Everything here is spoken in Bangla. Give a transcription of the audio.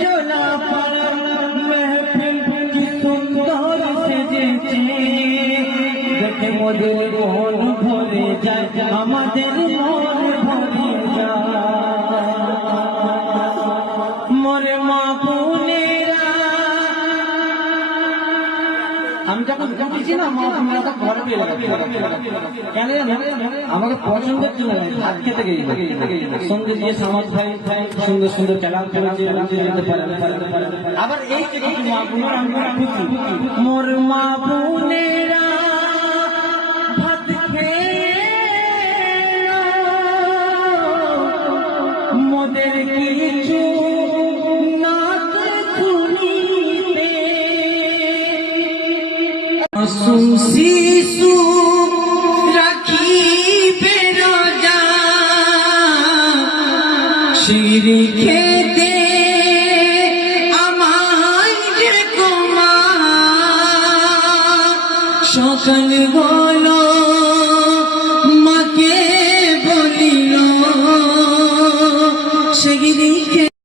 জোলা পাড়া মেহফিল কি সুন্দর সেজেছে, দেখে মোদের মন ভরে যায়, আমাদের মন ভরে যায়। মোরে মা বোনেরা, আমি যখন যাচ্ছি না মা বোনেরা তো ঘরে পেয়ে কেন আমাকে পছন্দের জন্য ভাত খেতে গেছিল, সন্ধ্যে দিয়ে সামাদ ভাই সুন্দর সুন্দর খেলা করেছে, আবার এই যে কিছু মা বোনের আমি খুশি। মোর মা বোনেরা ভাত খেয়ে মোদের কিছু শিশু রাখিবে রোজা, শিরি খেতে আমায় যে কুমার, সকাল হলো